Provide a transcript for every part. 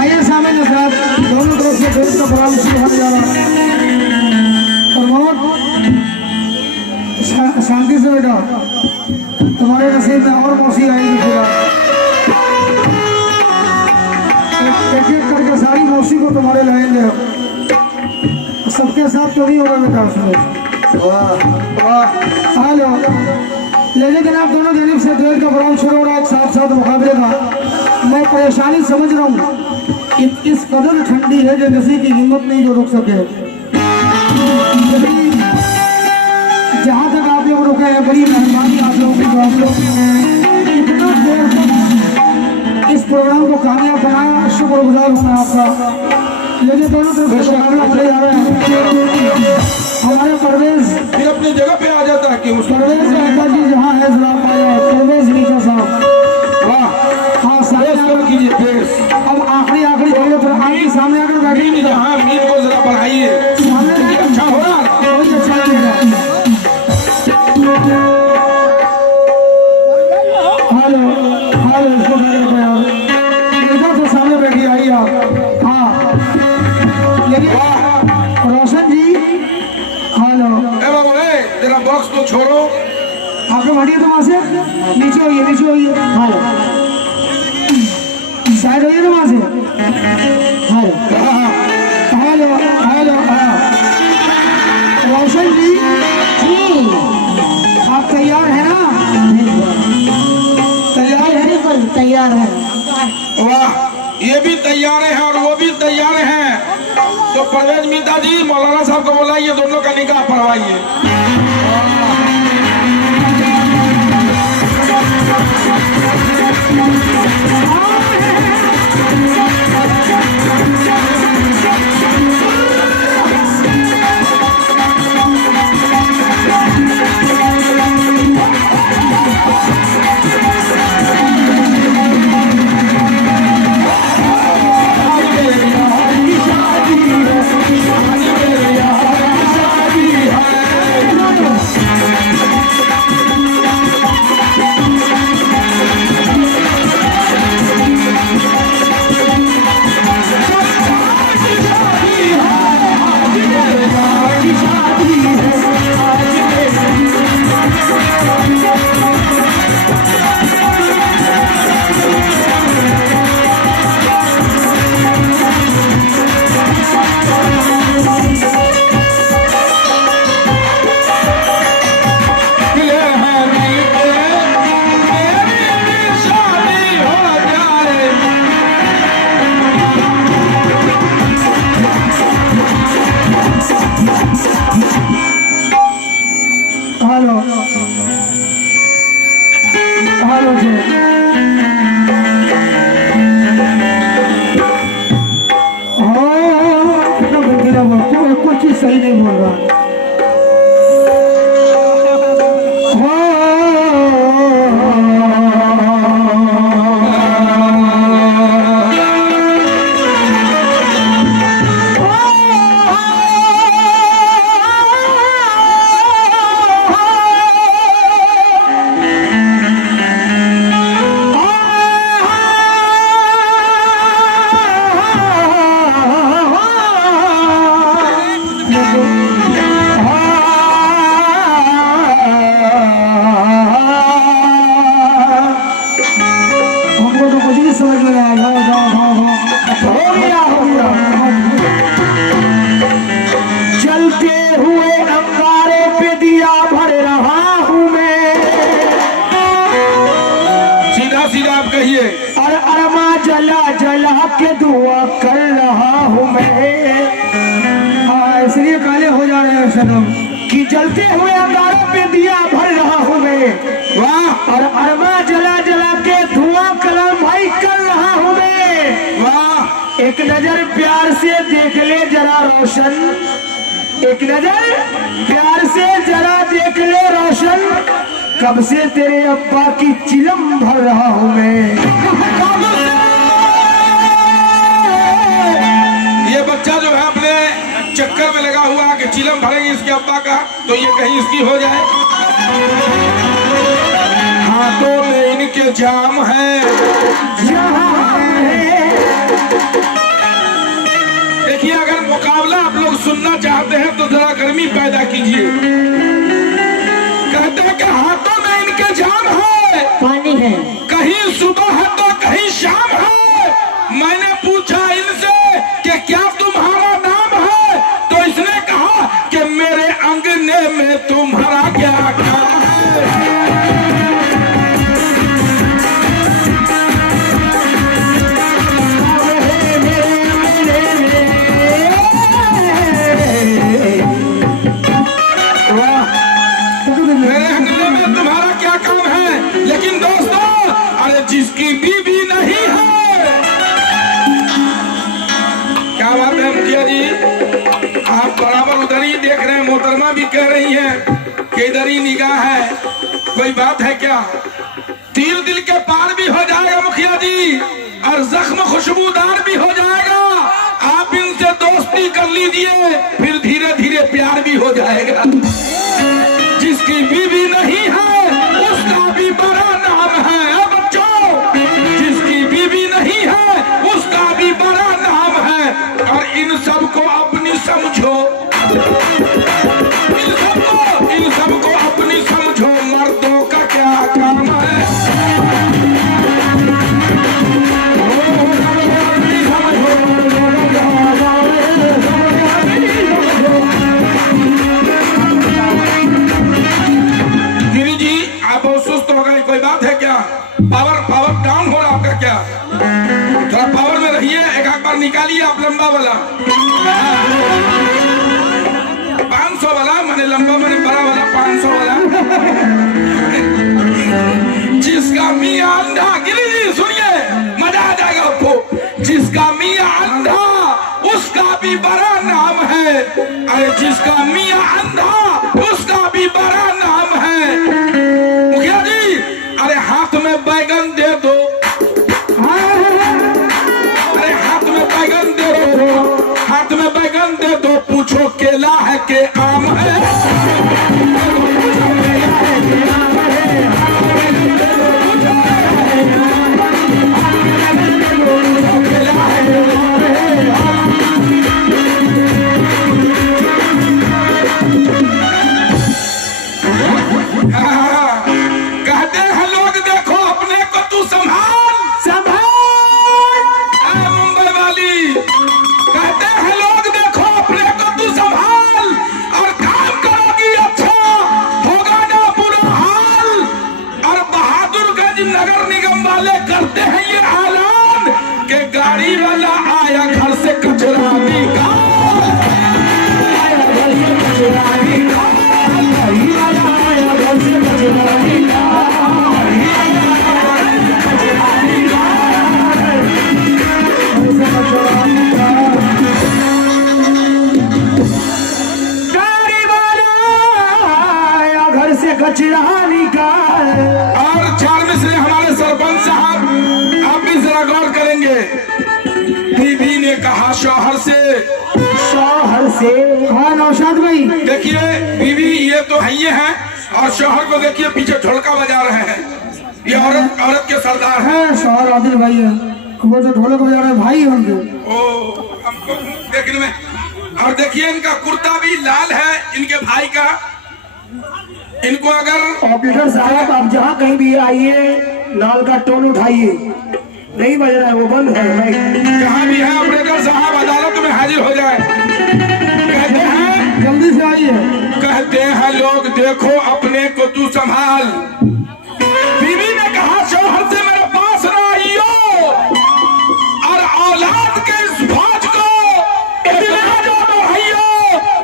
आइए सामने नजरात दोनों तरफ से देश का प्रोग्राम शुरू होने जा रहा है। प्रमोद शांति से बेटा, तुम्हारे नसीब में और मौसी आएगी फिर एक एक करके सारी मौसी को तुम्हारे लाएंगे। सबके साथ तो नहीं होगा बेटा उसमें। हेलो लेकिन आप दोनों जानिब से ड्रेल का प्रोग्राम शुरू हो रहा है साथ साथ मुकाबले का। मैं परेशानी समझ रहा हूँ, इस कदर ठंडी है कि किसी की हिम्मत नहीं जो रुक सके। जहाँ तक आप लोग रुके हैं बड़ी मेहरबानी आप लोगों की। आप लोग इतना देर तक इस प्रोग्राम को कामयाब बनाया, शुक्रगुजार हूँ मैं आपका। लेकिन दोनों तरफ से मुकाबला चले जा रहे हैं। हमारे परवेज फिर अपनी जगह पे आ जाता है कि परवेज मेहता जी जहाँ है जनाब परवेज नीचा साहब। वाह हाँ सारे कीजिए फिर अब आखिरी जगह पर आपके सामने आकर बैठे जहाँ मीट को जरा बढ़ाइए, सामने अच्छा हो रहा कोई अच्छा लगेगा। हेलो हेलो इसको बैठे यार, इधर से सामने बैठी आइए आप। हाँ लेकिन रोशन जी हेलो बाबू तेरा बॉक्स को छोड़ो। आप लोग हटिए तो वहाँ से नीचे होइए, नीचे होइए। हेलो साइड होइए ना वहाँ से। हेलो हेलो हेलो रोशन जी आप तैयार हैं ना? तैयार है? बिल्कुल तैयार है। वाह ये भी तैयार हैं और वो भी तैयार हैं। तो परवेज मीता जी मौलाना साहब को बुलाइए, दोनों का निकाह पढ़वाइए। हेलो हेलो जी कितना बंदीला बोल, कुछ चीज सही नहीं बोल रहा। समझ में आया। हो गया हो गया। चलते हुए अंगारे पे दिया भर रहा हूँ मैं। सीधा सीधा आप कहिए। और अरमा जला जला के दुआ कर रहा हूँ मैं। इसलिए काले हो जा रहे हैं सनम कि जलते हुए अंगारों पे दिया भर रहा हूँ मैं। वाह और अरमा जला जला के धुआं कलम भाई कर रहा हूँ मैं। वाह एक नजर प्यार से देख ले जरा रोशन, एक नजर प्यार से जरा देख ले रोशन, कब से तेरे अब्बा की चिलम भर रहा हूँ मैं। ये बच्चा जो है अपने चक्कर में लगा हुआ कि चिलम भरेंगे इसके अब्बा का, तो ये कहीं इसकी हो जाए। हाथों में इनके जाम है, जहाँ है देखिए, अगर मुकाबला आप लोग सुनना चाहते हैं तो जरा गर्मी पैदा कीजिए। कहते हैं कि हाथों में इनके जाम है, पानी है, कहीं सुबह है तो कहीं शाम है। मैंने पूछा इनसे कि क्या तुम्हारा नाम है, तो इसने कहा कि मेरे अंगने में तुम्हारा क्या काम है। मेरे अंगने में तुम्हारा क्या काम है। लेकिन दोस्तों, अरे जिसकी बीवी नहीं है, क्या बात है मुखिया जी, आप बराबर उधर ही देख रहे हैं। मोहतरमा भी कह रही हैं कि इधर ही निगाह है। कोई बात है क्या? तीर दिल के पार भी हो जाएगा मुखिया जी, और जख्म खुशबूदार भी हो जाएगा। आप इनसे दोस्ती कर लीजिए, फिर धीरे धीरे प्यार भी हो जाएगा। जिसकी बीवी नहीं है उसका भी बड़ा नाम है बच्चों, जिसकी बीवी नहीं है उसका भी बड़ा नाम है। और इन सबको अपनी समझो, इन सबको अपनी समझो। मर्दों का क्या काम है? गिरी जी, आप बहुत सुस्त हो गए, कोई बात है क्या? पावर डाउन हो रहा आपका क्या? थोड़ा पावर में रहिए। एक आध बार निकालिए आप लंबा वाला, 500 वाला, मैंने लंबा मैंने बड़ा वाला 500 वाला। जिसका मियां अंधा, गिरी जी सुनिए, मजा आ जाएगा आपको। जिसका मियां अंधा उसका भी बड़ा नाम है। अरे जिसका मियां अंधा उसका भी बड़ा नाम है। मुखिया जी, अरे हाथ में बैगन दे दो, अरे हाथ में बैगन दे दो, हाथ में बैगन दे दो, पूछो केला है के आम है। कहते हैं लोग देखो अपने को तू संभाल संभाल। मुंबई वाली कहते हैं लोग देखो अपने को तू संभाल, और काम करोगी अच्छा होगा ना बुरा हाल। और बहादुरगंज नगर निगम वाले करते हैं ये ऐलान कि गाड़ी वाला आया घर से कचरा निकाल, आया घर से कचरा निकाल, आया घर से कचरा निकाल। घर से कचरा निकाल। और 4 मिसरे हमारे सरपंच साहब, आप भी जरा गौर करेंगे। बीवी ने कहा शौहर से, शौहर से, हाँ नौशाद भाई देखिए, बीवी ये तो है ये है, और शौहर को देखिए पीछे ढोलका बजा रहे हैं। ये औरत के सरदार है, शौहर आदिल भाई है, वो जो ढोलक बजा रहे भाई है उनके। ओ हमको देखने में। और देखिए इनका कुर्ता भी लाल है, इनके भाई का। इनको अगर ऑपरेटर साहब आप जहाँ कहीं भी आइए, लाल का टोन उठाइए, नहीं बज रहा है, वो बंद है। जहाँ भी है ऑपरेटर साहब अदालत में हाजिर हो जाए। कहते हैं जल्दी से आइए। कहते हैं लोग देखो अपने को तू संभाल। बीवी ने कहा शौहर से मेरे पास ना आइयो, और औलाद के इस फौज को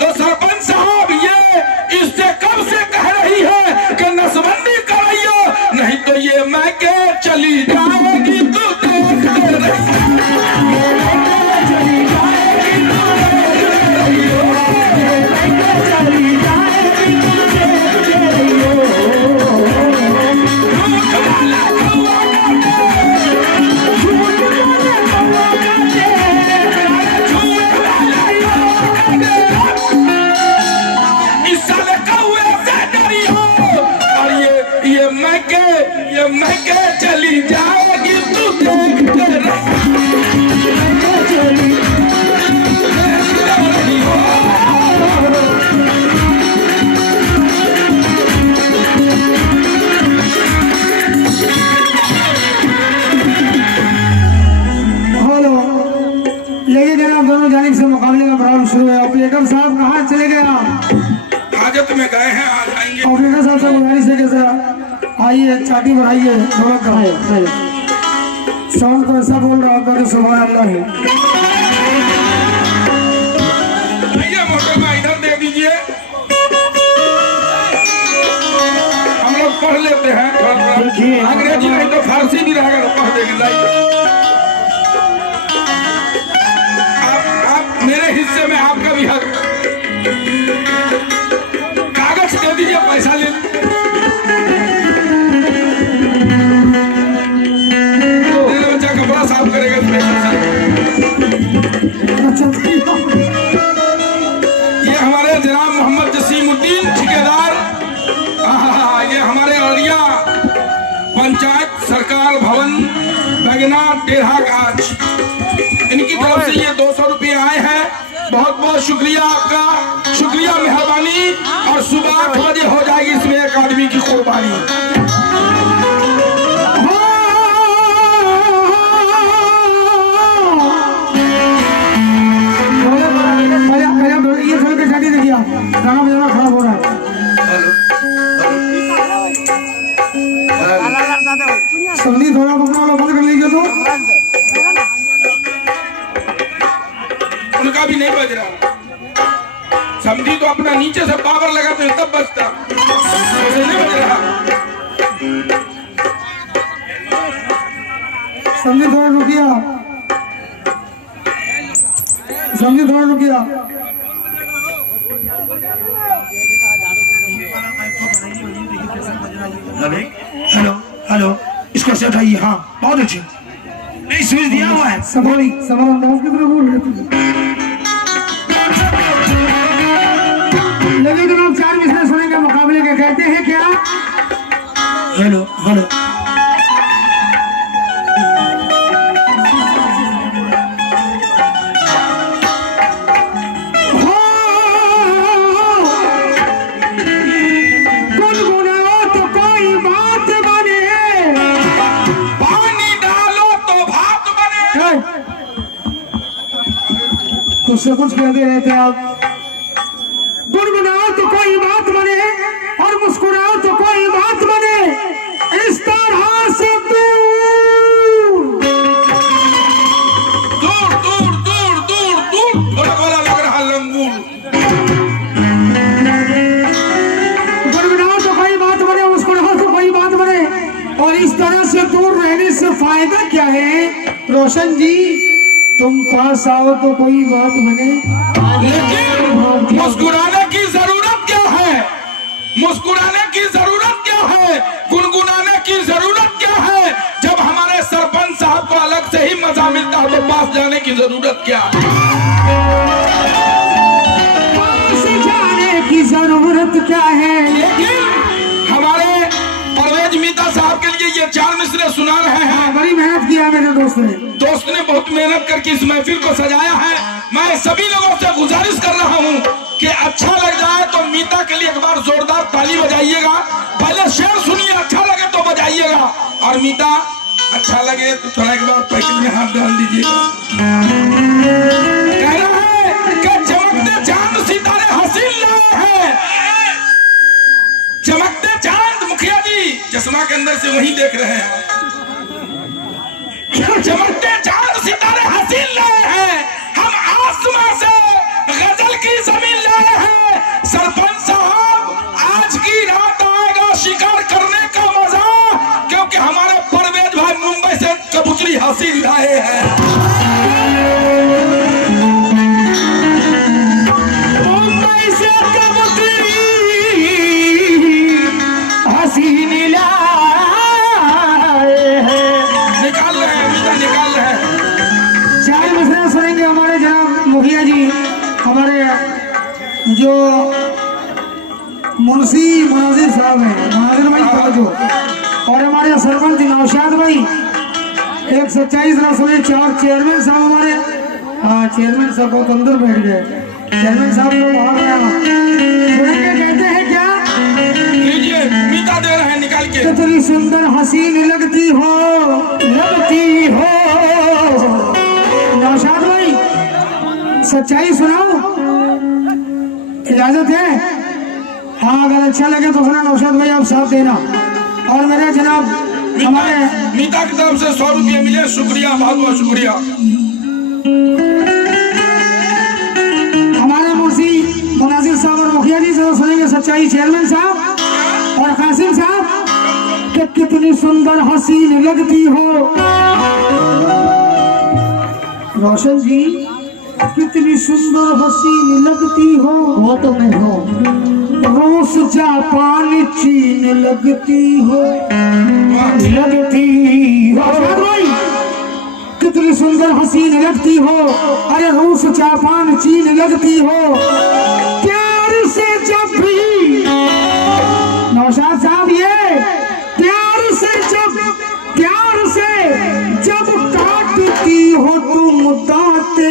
तो सरपंच साहब ये इससे कब से कह रही है कि नसबंदी कराइयो, नहीं तो ये मैं के चली जाएगी तू देख तारीख से मुकाबले का प्रारंभ शुरू है। ऑपरेटर साहब कहाँ चले गए आप? हाजत में गए हैं, आ जाएंगे। ऑपरेटर साहब से गुजारिश है कैसे आइए, चाटी बढ़ाइए, ढोलक कराइए। साउंड तो ऐसा बोल रहा होगा कि सुभान अल्लाह है। भैया मोटर में इधर दे दीजिए, हम लोग पढ़ लेते हैं थोड़ा थोड़ा। अंग्रेजी नहीं तो फारसी भी रहेगा तो पढ़ देंगे। लाइए आप मेरे हिस्से में आपका भी हक। कागज दे दीजिए, पैसा ले बच्चा कपड़ा साफ करेगा ये हमारे जनाब मोहम्मद जसीमुद्दीन ठेकेदार, ये हमारे अररिया पंचायत सरकार भवन बगना टेढ़ा गांच, इनकी तरफ से ये 200 रुपये आए हैं। बहुत बहुत शुक्रिया आपका, शुक्रिया, मेहरबानी। और सुबह 8 बजे हो जाएगी इसमें एक आदमी की कुर्बानी। ये खोल के शादी देखिए, गाना बजाना खराब हो रहा है। संगीत थोड़ा अपना वाला बंद कर लीजिए तो। उनका भी नहीं बज रहा। समझी तो अपना नीचे से पावर लगाते हैं तब बजता, वैसे नहीं बज रहा। समझी थोड़ा रुकिया, समझी थोड़ा रुकिया। हेलो हेलो, इसको से उठाइए। हाँ बहुत अच्छी, नहीं स्विच दिया हुआ है। सबरी सबर अंदाज की तरह बोल रहे थे। लेकिन हम 4 मिसरे सुनेंगे मुकाबले के, कहते हैं क्या? हेलो हेलो, तुझसे कुछ कहते रहते आप। गुनगुनाओ तो कोई बात बने और मुस्कुराओ तो कोई बात बने, इस तरह से दूर दूर दूर दूर दूर दूर थोड़ा वाला लग रहा लंगूर। गुनगुनाओ तो कोई बात बने, मुस्कुराओ तो कोई बात बने, और इस तरह से दूर रहने से फायदा क्या है? रोशन जी तुम पास आओ तो कोई बात बने। लेकिन मुस्कुराने की जरूरत क्या है? मुस्कुराने की जरूरत क्या है? गुनगुनाने की जरूरत क्या है? जब हमारे सरपंच साहब को अलग से ही मजा मिलता है तो पास जाने की जरूरत क्या? पास जाने की जरूरत क्या है? लेकिन हमारे परवेज मीता साहब के लिए ये 4 मिसरे सुना रहे हैं। बड़ी मेहनत किया मेरे दोस्त ने बहुत मेहनत करके इस महफिल को सजाया है। मैं सभी लोगों से गुजारिश कर रहा हूँ कि अच्छा लग जाए तो मीता के लिए एक बार जोरदार ताली बजाइएगा। पहले शेर सुनिए, अच्छा लगे तो बजाइएगा, और मीता अच्छा लगे तो थोड़ा एक बार पैकेट में हाथ डाल दीजिएगा। कह रहा है कि चमकते चांद सितारे हसीन लाए हैं। चमकते चांद, मुखिया जी चश्मा के अंदर से वही देख रहे हैं। चमकते चांद सितारे हसीन लाए हैं, हम आसमां से गजल की जमीन लाए हैं। सरपंच साहब आज की रात आएगा शिकार करने का मजा, क्योंकि हमारे परवेज भाई मुंबई से कबूतरी हसीन लाए हैं। मुंबई से कबूतरी हसीन लाए हैं। निकाल रहे हैं मीता, निकाल रहे हैं। 4 मिसरे सुनेंगे हमारे जनाब मुखिया जी, हमारे जो मुंशी मुनाजिर साहब हैं, मुनाजिर भाई जो, और हमारे सरपंच नौशाद भाई। एक सच्चाई जरा सुने। 4 चेयरमैन साहब हमारे, हाँ चेयरमैन साहब बहुत अंदर बैठ गए, चेयरमैन साहब को बाहर आया सुनेंगे। कहते हैं क्या? लीजिए मीता दे रहे हैं निकाल के। कितनी सुंदर हसीन लगती हो, लगती हो। नौशाद भाई सच्चाई सुनाओ, इजाजत है? हाँ, अगर अच्छा लगे तो सुना नौशाद भाई आप साथ देना। और मेरे जनाब हमारे मीता की तरफ से 100 रुपये मिले, शुक्रिया, बहुत बहुत शुक्रिया। हमारे मुंशी मुनासिर साहब और मुखिया जी से तो सुनेंगे सच्चाई, चेयरमैन साहब और कासिम साहब कि कितनी सुंदर हसीन लगती हो रोशन जी, कितनी सुंदर हसीन लगती हो। वो तो मैं हूँ। रूस जापान चीन लगती हो, लगती हो। कितनी सुंदर हसीन लगती हो, अरे रूस जापान चीन लगती हो। प्यार से जब भी नौशाद साहब ये प्यार से जब काटती हो तुम दांते